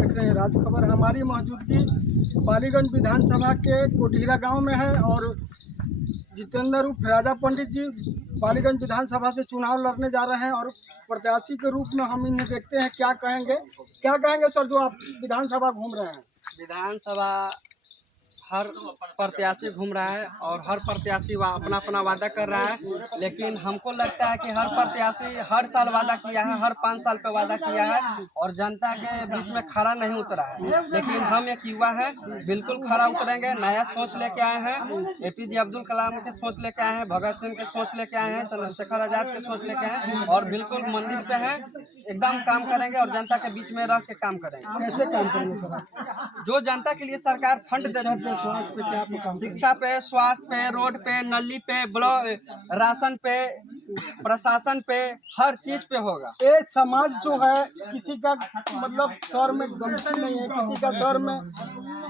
देख रहे हैं राज खबर। हमारी मौजूदगी पालीगंज विधानसभा के कोटिहरा गांव में है और जितेंद्र उर्फ राजा पंडित जी पालीगंज विधानसभा से चुनाव लड़ने जा रहे हैं और प्रत्याशी के रूप में हम इन्हें देखते हैं क्या कहेंगे सर जो आप विधानसभा घूम रहे हैं। विधानसभा हर प्रत्याशी घूम रहा है और हर प्रत्याशी अपना अपना वादा कर रहा है, लेकिन हमको लगता है कि हर प्रत्याशी हर साल वादा किया है, हर 5 साल पे वादा किया है और जनता के बीच में खड़ा नहीं उतरा है। लेकिन हम एक युवा है, बिल्कुल खड़ा उतरेंगे, नया सोच लेके आए हैं। APJ अब्दुल कलाम के सोच लेके आए हैं, भगत सिंह के सोच लेके आए हैं, चंद्रशेखर आजाद के सोच लेके आए हैं और बिल्कुल मंदिर पे हैं, एकदम काम करेंगे और जनता के बीच में रह के काम करेंगे। कैसे काम करेंगे सर? जो जनता के लिए सरकार फंड दे रही है, स्वास्थ्य पे क्या काम? शिक्षा पे, स्वास्थ्य पे, रोड पे, नली पे, ब्लॉक, राशन पे, प्रशासन पे, हर चीज पे होगा। ये समाज जो है किसी का मतलब सर में गमछी नहीं है, किसी का सर में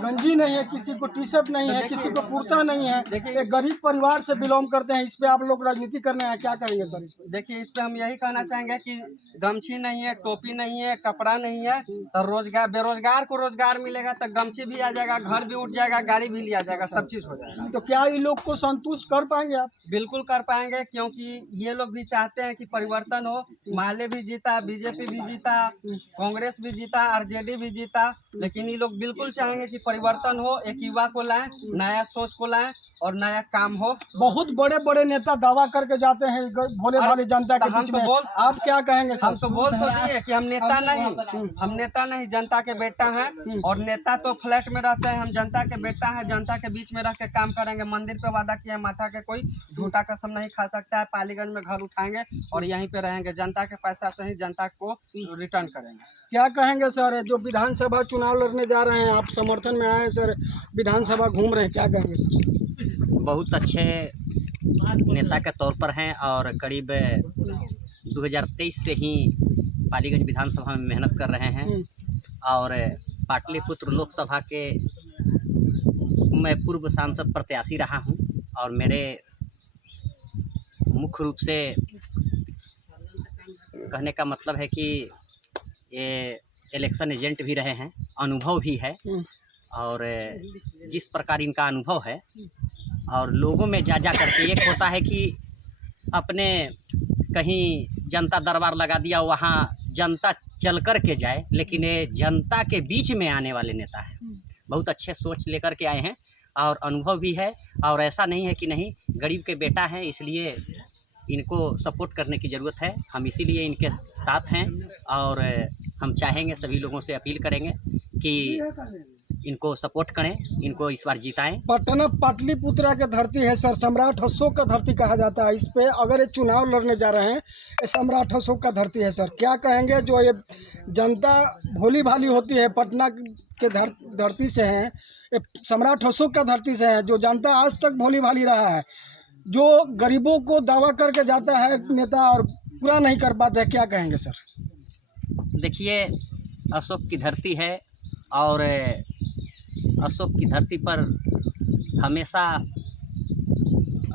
गंजी नहीं है, किसी को टी शर्ट नहीं है, किसी को कुर्ता नहीं है। देखिए गरीब परिवार से बिलोंग करते हैं, इस पे आप लोग राजनीति करने हैं, क्या करेंगे सर इस पे? देखिए इस पे हम यही कहना चाहेंगे कि गमछी नहीं है, टोपी नहीं है, कपड़ा नहीं है तो रोजगार, बेरोजगार को रोजगार मिलेगा तो गमछी भी आ जाएगा, घर भी उठ जाएगा, गाड़ी भी लिया जाएगा, सब चीज हो जाएगा। तो क्या ये लोग को संतुष्ट कर पाएंगे आप? बिल्कुल कर पाएंगे, क्योंकि ये लोग भी चाहते हैं कि परिवर्तन हो। माले भी जीता, BJP भी जीता, कांग्रेस भी जीता, RJD भी जीता, लेकिन ये लोग बिल्कुल चाहेंगे कि परिवर्तन हो, एक युवा को लाएं, नया सोच को लाएं और नया काम हो। बहुत बड़े बड़े नेता दावा करके जाते हैं भोले भाले जनता के बीच में, आप क्या कहेंगे सर? हम तो बोल तो दिए कि हम नेता नहीं, जनता के बेटा हैं और नेता तो फ्लैट में रहते हैं, हम जनता के बेटा हैं, जनता के बीच में रह के काम करेंगे। मंदिर पे वादा किया है, माथा के कोई झूठा कसम नहीं खा सकता है। पालीगंज में घर उठाएंगे और यहीं पे रहेंगे, जनता के पैसा से ही जनता को रिटर्न करेंगे। क्या कहेंगे सर जो विधानसभा चुनाव लड़ने जा रहे हैं, आप समर्थन में आए सर, विधानसभा घूम रहे हैं, क्या कहेंगे सर? बहुत अच्छे नेता के तौर पर हैं और करीब 2023 से ही पालीगंज विधानसभा में मेहनत कर रहे हैं और पाटलिपुत्र लोकसभा के मैं पूर्व सांसद प्रत्याशी रहा हूं और मेरे मुख्य रूप से कहने का मतलब है कि ये इलेक्शन एजेंट भी रहे हैं, अनुभव भी है और जिस प्रकार इनका अनुभव है और लोगों में जा करके, एक होता है कि अपने कहीं जनता दरबार लगा दिया, वहाँ जनता चल कर के जाए, लेकिन ये जनता के बीच में आने वाले नेता हैं। बहुत अच्छे सोच लेकर के आए हैं और अनुभव भी है और ऐसा नहीं है कि नहीं, गरीब के बेटा हैं इसलिए इनको सपोर्ट करने की ज़रूरत है। हम इसीलिए इनके साथ हैं और हम चाहेंगे, सभी लोगों से अपील करेंगे कि इनको सपोर्ट करें, इनको इस बार जिताएं। पटना पाटलिपुत्रा की धरती है सर, सम्राट अशोक का धरती कहा जाता है। इस पे अगर ये चुनाव लड़ने जा रहे हैं, ये सम्राट अशोक का धरती है सर, क्या कहेंगे जो ये जनता भोली भाली होती है पटना के धरती से हैं, ये सम्राट अशोक का धरती से है, जो जनता आज तक भोली भाली रहा है, जो गरीबों को दावा करके जाता है नेता और पूरा नहीं कर पाता है, क्या कहेंगे सर? देखिए अशोक की धरती है और अशोक की धरती पर हमेशा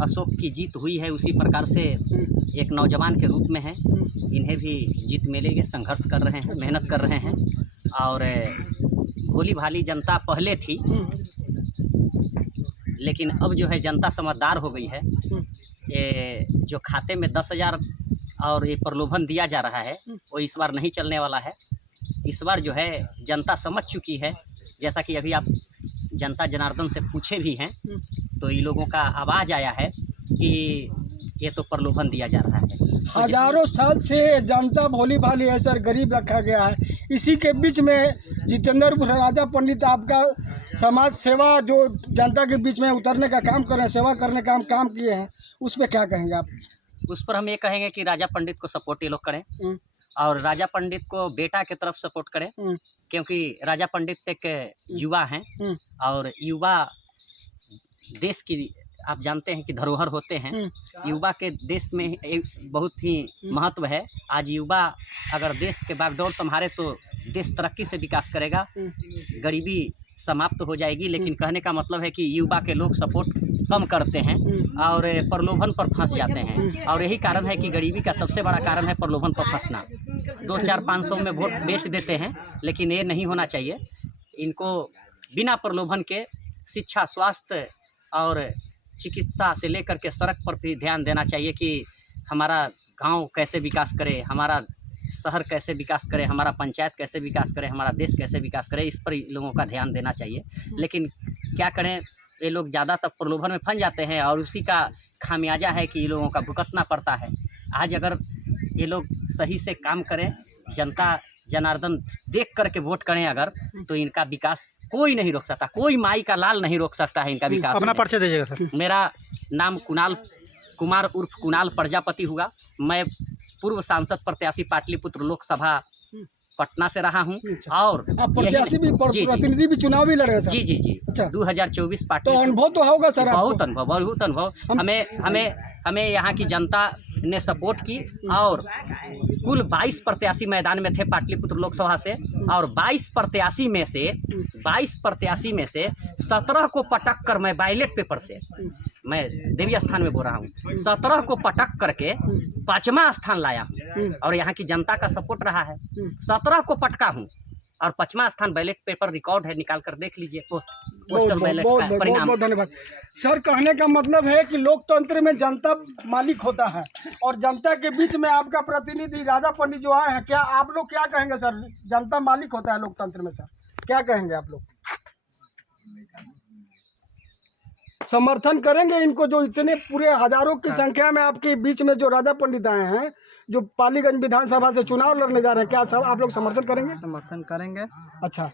अशोक की जीत हुई है, उसी प्रकार से एक नौजवान के रूप में है, इन्हें भी जीत मिलेगी। संघर्ष कर रहे हैं, मेहनत कर रहे हैं और भोली भाली जनता पहले थी, लेकिन अब जो है जनता समझदार हो गई है। ये जो खाते में 10,000 और ये प्रलोभन दिया जा रहा है वो इस बार नहीं चलने वाला है। इस बार जो है जनता समझ चुकी है, जैसा कि अभी आप जनता जनार्दन से पूछे भी हैं तो ये लोगों का आवाज़ आया है कि ये तो प्रलोभन दिया जा रहा है। हजारों साल से जनता भोली भाली है सर, गरीब रखा गया है। इसी के बीच में जितेंद्र राजा पंडित आपका समाज सेवा जो जनता के बीच में उतरने का काम कर रहे हैं, सेवा करने का काम किए हैं, उस पर क्या कहेंगे आप? उस पर हम ये कहेंगे कि राजा पंडित को सपोर्ट ये लोग करें और राजा पंडित को बेटा की तरफ सपोर्ट करें, क्योंकि राजा पंडित एक युवा हैं और युवा देश की, आप जानते हैं कि धरोहर होते हैं। युवा के देश में एक बहुत ही महत्व है। आज युवा अगर देश के बागडोर संभाले तो देश तरक्की से विकास करेगा, गरीबी समाप्त हो जाएगी। लेकिन कहने का मतलब है कि युवा के लोग सपोर्ट कम करते हैं और प्रलोभन पर फंस जाते हैं और यही कारण है कि गरीबी का सबसे बड़ा कारण है प्रलोभन पर फंसना। 2-4-500 में वोट बेच देते हैं, लेकिन ये नहीं होना चाहिए। इनको बिना प्रलोभन के शिक्षा, स्वास्थ्य और चिकित्सा से लेकर के सड़क पर भी ध्यान देना चाहिए कि हमारा गांव कैसे विकास करे, हमारा शहर कैसे विकास करे, हमारा पंचायत कैसे विकास करे, हमारा देश कैसे विकास करे, इस पर लोगों का ध्यान देना चाहिए। लेकिन क्या करें, ये लोग ज़्यादातर प्रलोभन में फंस जाते हैं और उसी का खामियाजा है कि ये लोगों का भुगतना पड़ता है। आज अगर ये लोग सही से काम करें, जनता जनार्दन देख करके वोट करें अगर, तो इनका विकास कोई नहीं रोक सकता, कोई माई का लाल नहीं रोक सकता है इनका विकास। अपना परिचय दीजिएगा सर। मेरा नाम कुणाल कुमार उर्फ कुणाल प्रजापति हुआ। मैं पूर्व सांसद प्रत्याशी पाटलिपुत्र लोकसभा पटना से रहा हूँ। और आप प्रत्याशी भी, जी, प्रतिनिधि भी चुनाव भी लड़े हैं सर? जी जी जी। अच्छा। 2024 तो पार्टी अनुभव तो होगा सर आपको? बहुत अनुभव। हमें यहाँ की जनता ने सपोर्ट की और कुल 22 प्रत्याशी मैदान में थे पाटलिपुत्र लोकसभा से, और 22 प्रत्याशी में से 17 को पटक कर, मैं बैलेट पेपर से, मैं देवी स्थान में बोल रहा हूँ, 17 को पटक करके 5वां स्थान लाया हूँ। और यहाँ की जनता का सपोर्ट रहा है। 17 को पटका हूँ और 5वां स्थान, बैलेट पेपर रिकॉर्ड है, निकाल कर देख लीजिए पोस्टल बैलेट का परिणाम। बहुत धन्यवाद सर। कहने का मतलब है कि लोकतंत्र में जनता मालिक होता है और जनता के बीच में आपका प्रतिनिधि राजा पंडित जो आए हैं, क्या आप लोग क्या कहेंगे सर? जनता मालिक होता है लोकतंत्र में सर, क्या कहेंगे आप लोग? समर्थन करेंगे इनको, जो इतने पूरे हजारों की संख्या में आपके बीच में जो राजा पंडित आए हैं, जो पालीगंज विधानसभा से चुनाव लड़ने जा रहे हैं, क्या सब आप लोग समर्थन करेंगे? समर्थन करेंगे। अच्छा,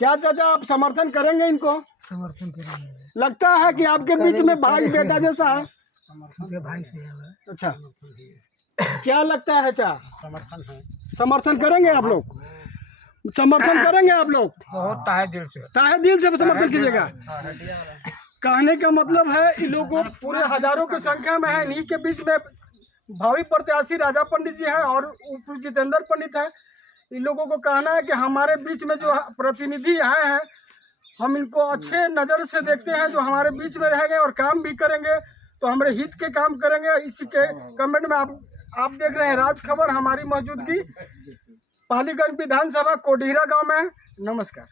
क्या चाचा आप समर्थन करेंगे इनको? समर्थन करेंगे। लगता है कि आपके बीच में भाई बेटा जैसा है। भाई से है। अच्छा, क्या लगता है चा? समर्थन है। समर्थन करेंगे आप लोग? समर्थन करेंगे आप लोग? बहुत ताहे दिल से। ताहे दिल से समर्थन कीजिएगा। कहने का मतलब है इन लोगों पूरे हजारों की संख्या में है, इन्हीं के बीच में भावी प्रत्याशी राजा पंडित जी हैं और ऊपर जितेंद्र पंडित हैं। इन लोगों को कहना है कि हमारे बीच में जो प्रतिनिधि आए हैं, हम इनको अच्छे नज़र से देखते हैं, जो हमारे बीच में रहेंगे और काम भी करेंगे तो हमारे हित के काम करेंगे। इसी के कमेंट में आप देख रहे हैं राज खबर, हमारी मौजूदगी पालीगंज विधानसभा कोडीहरा गांव में है। नमस्कार।